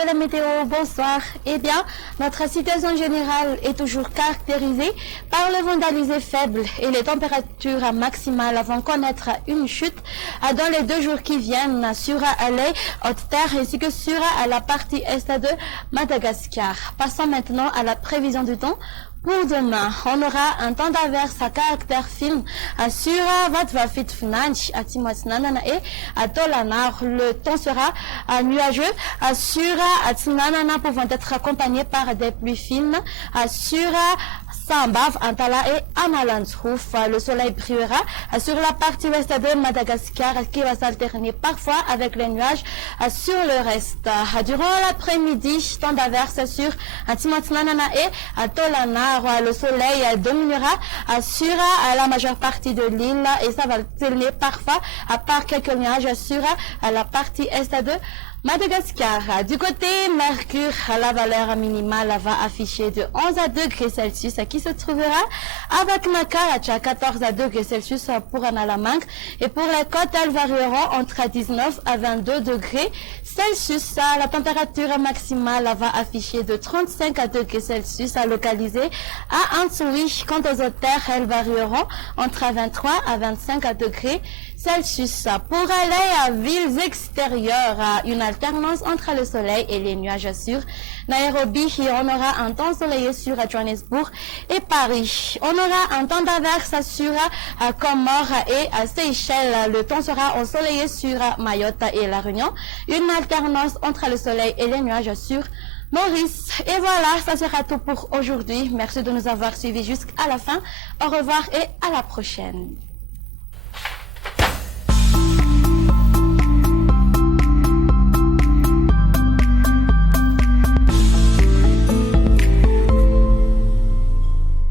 de la météo, bonsoir. Eh bien, notre situation générale est toujours caractérisée par le vent d'alizé faible et les températures maximales vont connaître une chute dans les 2 jours qui viennent sur les hautes terres ainsi que sur la partie est de Madagascar. Passons maintenant à la prévision du temps. Pour demain, on aura un temps d'averse à caractère film sur Vatvafit Fnanch, à Timotnanana et à Tolana. Le temps sera nuageux sur Tsinanana pouvant être accompagné par des pluies fines sur Sambav, Antala et Amalandshouf. Le soleil brillera sur la partie ouest de Madagascar qui va s'alterner parfois avec les nuages sur le reste. Durant l'après-midi, temps d'averse sur Timotnanana et à Tolana. Le soleil dominera sur la majeure partie de l'île et ça va alterner parfois à part quelques nuages sur la partie est de Madagascar. Du côté Mercure, la valeur minimale va afficher de 11 à 2 degrés Celsius qui se trouvera avec Nakaracha 14 à 2 degrés Celsius pour Analamang et pour les côtes elles varieront entre 19 à 22 degrés Celsius. La température maximale va afficher de 35 à 2 degrés Celsius localisée à Antsui. Quant aux hauteurs, elles varieront entre 23 à 25 degrés Celsius. Pour aller à villes extérieures, une alternance entre le soleil et les nuages sur Nairobi. On aura un temps ensoleillé sur Johannesburg et Paris. On aura un temps d'averse sur Comores et Seychelles. Le temps sera ensoleillé sur Mayotte et La Réunion. Une alternance entre le soleil et les nuages sur Maurice. Et voilà, ça sera tout pour aujourd'hui. Merci de nous avoir suivis jusqu'à la fin. Au revoir et à la prochaine.